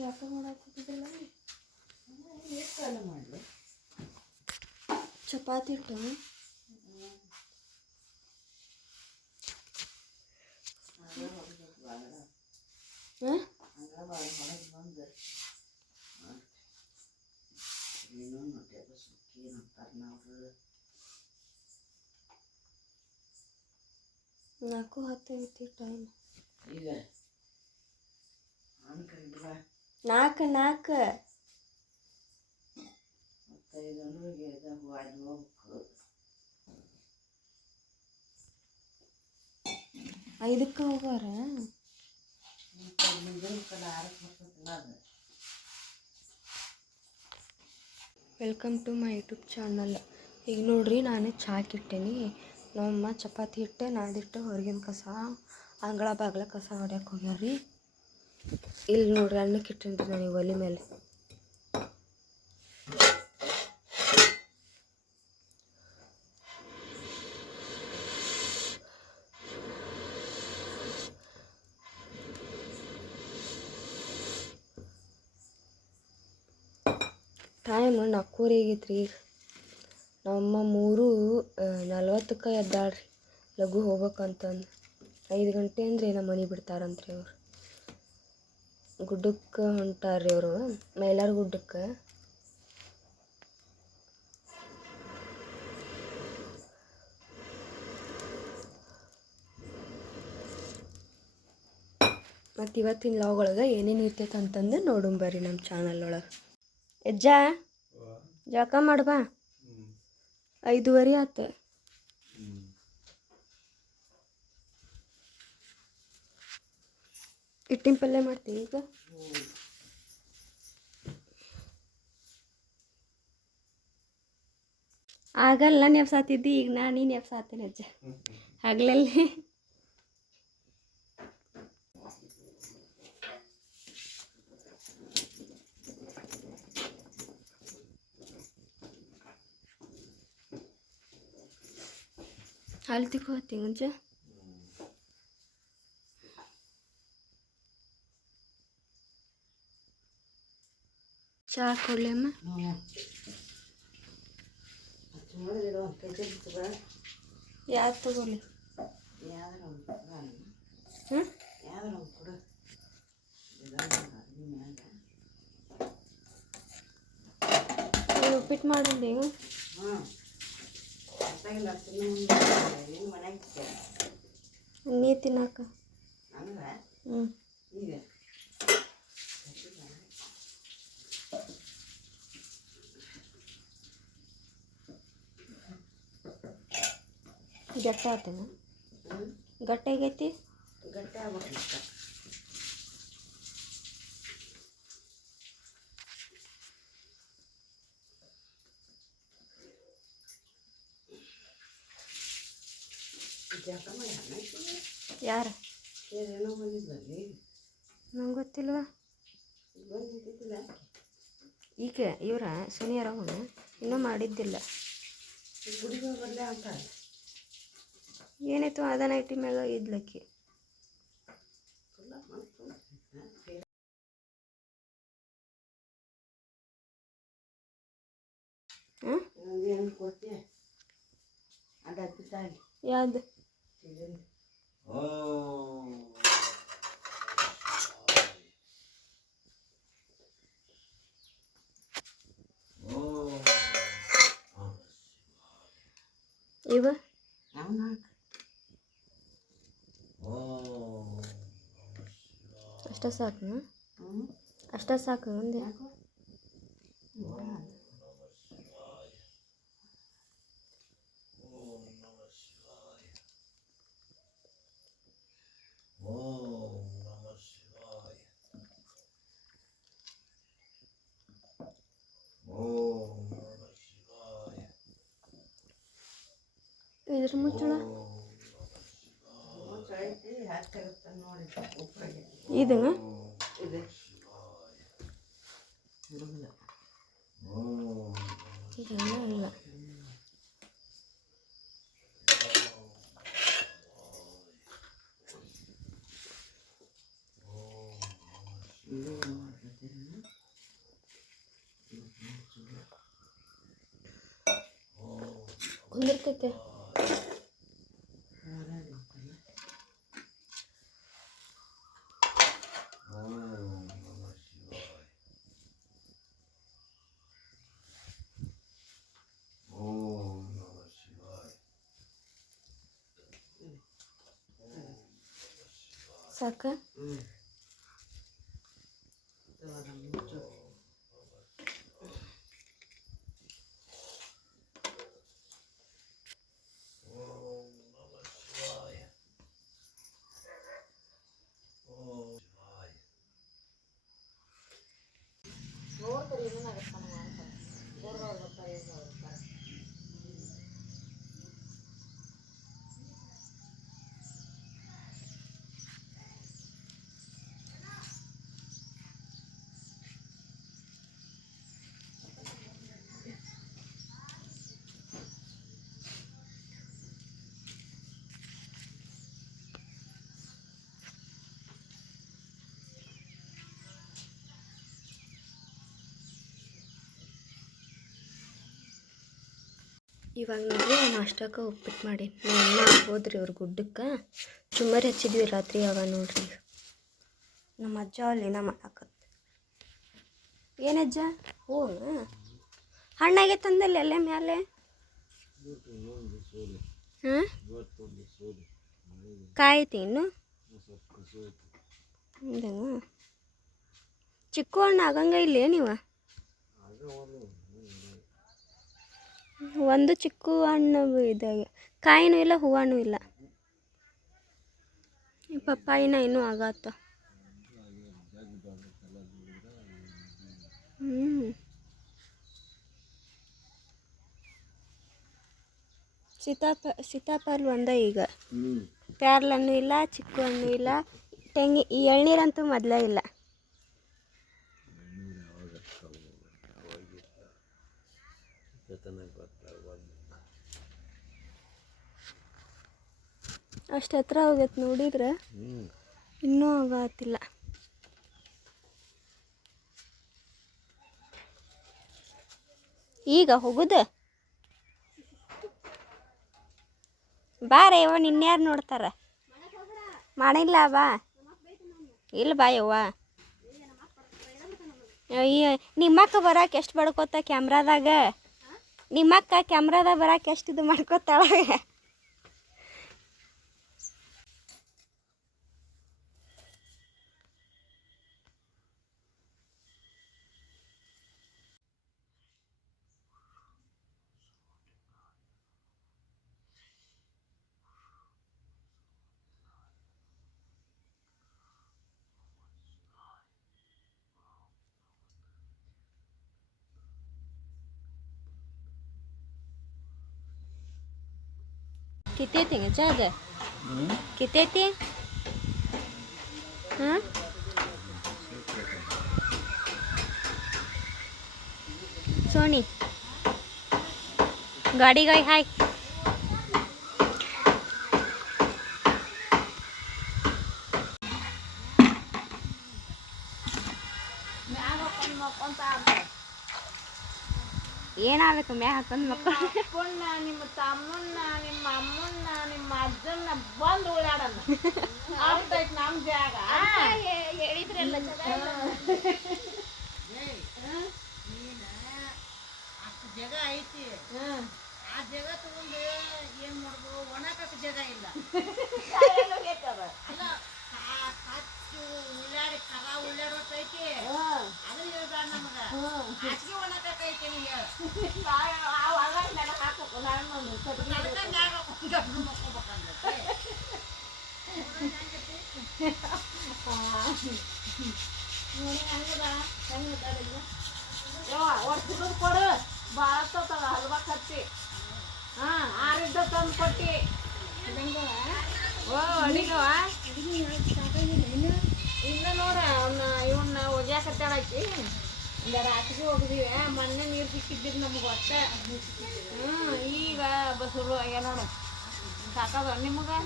ಜಾಕ ಮಾಡಾಕತ್ತಿದ್ದಲ್ಲ ಎಷ್ಟು ಕಾಲ ಮಾಡಲಿ ಚಪಾತಿ ಇಟ್ಟು ಬಂದು ಏನೋ ನೋಡ್ಯಾಗ ಸುಕ್ಕಿ ಅಂತಾರೆ ನಾವು 4:10 ಐತಿ ಟೈಮ್ ಈಗ ಅನ್ಕೊಂಡಿಲ್ಲ 4 5 ಗಂಟೆಗೆ ವಾಡಿ ಹೋಗ್ಬೇಕು 5ಕ್ಕೆ ಹೋಗಾರ welcome to my YouTube channel. ಈಗ ನೋಡ್ರಿ ನಾನು ಚಾಕ್ ಇಟ್ಟೇನಿ. ನಮ್ಮಮ್ಮ ಚಪಾತಿ ಹಿಟ್ಟು ನಾದಿಟ್ಟು ಹೊರಗಿನ ಕಸ ಅಂಗಳ ಬಾಗ್ಲ ಕಸ ಹೊಡ್ಯಕ್ಕೆ ಹೋಗ್ಯಾರ್ರಿ. ಇಲ್ಲಿ ನೋಡ್ರಿ ಅನ್ನಕ್ಕೆ ಇಟ್ಟೇನ್ರಿ ನಾನು ಒಲೆ ಮೇಲೆ. ಟೈಮ್ 4:00 ಆಗೈತ್ರಿ. ಈಗ ನಮ್ಮಮ್ಮ 3:40 ಎದ್ದಾಳ್ರಿ ಲಘು ಹೋಗ್ಬೇಕಂತಂದು. 5 ಗಂಟೆ ಅಂದ್ರೆ ನಮ್ಮ ಮನೆ ಬಿಡ್ತಾರಂತ್ರಿ ಅವ್ರು. ಗುಡ್ಡಕ್ಕೆ ಹೊಂಟಾರ್ರಿ ಅವರು, ಮೈಲಾರ ಗುಡ್ಡಕ್ಕೆ. ಮತ್ತು ಇವತ್ತಿನ ಲಾಗ್ ಒಳಗೆ ಏನೇನು ಇರ್ತೈತೆ ಅಂತಂದು ನೋಡುಂಬರ್ರಿ ನಮ್ಮ ಚಾನಲ್ ಒಳಗೆ. ಅಜ್ಜ ಜಳಕ ಮಾಡ್ಬಾ, 5:30 ಆತು. ಹಿಟ್ಟಿನ ಪಲ್ಯ ಮಾಡ್ತೀವಿ ಈಗ. ಆಗಲ್ಲ ನೆಪ್ಸಾತಿದ್ದಿ, ಈಗ ನಾನು ನೆಪ್ಸಾತೇನೆ ಅಜ್ಜ ಹಗಲಲ್ಲಿ. ಹಾಲು ತಿಕ್ಕೋತೀನಿ ಅಜ್ಜ. ಚಾ ಕೊಡ್ಲಮ್ಮ? ಯಾವ್ದು ತಗೊಳ್ಳಿ? ಉಪ್ಪಿಟ್ಟು ಮಾಡಿದ್ದೆ ಈಗ. ನೀ ತಿನ್ನಾಕ ಗಟ್ಟ ಆತೇನ? ಗಟ್ಟಾಗೈತಿ? ಗಟ್ಟಿ ಆಗ್ಬೇಕು. ಯಾರು? ಏನೋ ಬಂದಿದ್ದಲ್ಲಿ ನಂಗೆ ಗೊತ್ತಿಲ್ವಾ. ಈಗ ಇವರ ಶನಿವಾರವನು ಇನ್ನೂ ಮಾಡಿದ್ದಿಲ್ಲ. ಗುಡಿಗೆ ಬರಲೇ ಅಂತಾರೆ. ಏನಾಯ್ತು ಅದ ನೈಟಿ ಮ್ಯಾಗ ಇದ್ಲಕ್ಕಿ. ಯಾವ್ದು? ಇವ ಅಷ್ಟ ಸಾಕು? ಅಷ್ಟ ಸಾಕು ಅಂದೆ. ಇದ್ರ ಮುಚ್ಚಳ ಇದನ್ನ ಅಲ್ಲ. ಕುಂದಿರ್ತೈತೆ. ಸಾಕ ಇವಾಗ ನೋಡ್ರಿ ನಾಷ್ಟಕ್ಕೆ ಉಪ್ಪಿಟ್ಟು ಮಾಡಿ ನಮ್ಮ ಅಮ್ಮ ಹೋದ್ರಿ ಅವ್ರ ಗುಡ್ಡಕ್ಕೆ ಚುಮ್ಮರಿ ಹಚ್ಚಿದ್ವಿ ರಾತ್ರಿ. ಅವ ನೋಡ್ರಿ ನಮ್ಮ ಅಜ್ಜ ಅಲ್ಲಿನ ಮಾಡಾಕತ್ತ. ಏನಜ್ಜ ಹ್ಞೂ ಹಣ್ಣಾಗೆ ತಂದಲ್ಲಿ ಅಲ್ಲೇ ಮ್ಯಾಲೆ. ಹಾಂ ಕಾಯ್ತಿ ಇನ್ನು ಹೌದಾ? ಚಿಕ್ಕು ಹಣ್ಣು ಆಗಂಗ ಇಲ್ಲೇ ನೀವು? ಒಂದು ಚಿಕ್ಕು ಹಣ್ಣು ಇದಾಗ ಕಾಯಿನೂ ಇಲ್ಲ ಹೂವನೂ ಇಲ್ಲ. ಈ ಪಪ್ಪಾಯಿನ ಇನ್ನೂ ಆಗತ್ತ. ಸೀತಾಫಲ ಒಂದ ಈಗ. ಪ್ಯಾರ್ಲಣ್ಣು ಇಲ್ಲ, ಚಿಕ್ಕು ಹಣ್ಣು ಇಲ್ಲ, ತೆಂಗಿ ಈ ಎಳ್ನೀರಂತೂ ಮೊದಲೇ ಇಲ್ಲ. ಅಷ್ಟು ಹತ್ರ ಹೋಗೈತೆ ನೋಡಿದ್ರೆ ಇನ್ನೂ ಆಗತ್ತಿಲ್ಲ. ಈಗ ಹೋಗುದು ಬಾರ ಯವ್ವ, ನಿನ್ಯಾರು ನೋಡ್ತಾರ? ಮಾಡಿಲ್ಲ ಬಾ. ಇಲ್ಲ ಬಾ ಯವ್ವ. ಅಯ್ಯ ನಿಮ್ಮಕ್ಕ ಬರಕ್ಕೆ ಎಷ್ಟು ಬಡ್ಕೋತ ಕ್ಯಾಮ್ರಾದಾಗ. ನಿಮ್ಮಕ್ಕ ಕ್ಯಾಮ್ರಾದಾಗ ಬರಕ್ಕೆ ಎಷ್ಟು ಇದು ಮಾಡ್ಕೋತಾಳ. ಕಿತ್ತೈತಿ ಚಾದ ಕಿತ್ತೈತಿ. ಹಾಂ ಸೋನಿ ಗಾಡಿಗೆ ಹಾಯ್. ಏನಾಗಬೇಕು ಮ್ಯಾ ಹಾಕೊಂಡು ಮಕ್ಕಳು? ನಿಮ್ಮ ತಮ್ಮನ್ನ, ನಿಮ್ಮ ಅಮ್ಮನ್ನ, ನಿಮ್ಮ ಅಜ್ಜನ್ನ ಬಂದು ಓಡಾಡಲ್ಲ ಆಗ್ತೈತಿ ನಮ್ಮ ಜಾಗ. ಹೇಳಿದ್ರಲ್ಲ ಅಷ್ಟು ಜಾಗ ಐತಿ. ಆ ಜಾಗ ತಗೊಂಡು ಏನ್ ಮಾಡ್ಬೋದು? ಒಣಕಕ್ಕೆ ಜಾಗ ಇಲ್ಲ. ಅಲ್ಲ ಕಚ್ಚು ಉಳ್ಳಾಡಿ ಕರ ಉಳ್ಳಾಡೋತೈತಿ. ಅದು ಹೇಳ್ಬೇಡ ನಮಗ. ಹಾಸಿಗೆ ಒಣಕೈತಿ ನೀ ಹೇಳ. ಕೊಡು ಭಾಳ ಹಲ್ವಾ ಕತ್ತಿ. ಹಾಂ ಆರಿದ್ದ ತಂದು ಕೊಟ್ಟಿ. ಓ ಅಡಿಗವ ಇನ್ನು ನೋಡ ಅವನ್ನ ಇವನ್ನ ಒಗ್ಯಾಕತ್ತಾಳಾಕಿ. ರಾತ್ರಿ ಹೋಗಿದೀವಿ ಮೊನ್ನೆ ನೀರು ಸಿಕ್ಕಿದ್ದಿದ್ದು ನಮ್ಗೆ ಒಟ್ಟ. ಈಗ ಬಸ್ರು ಆಗ್ಯ ನೋಡು. ಸಾಕಾದ ನಿಮಗೆ?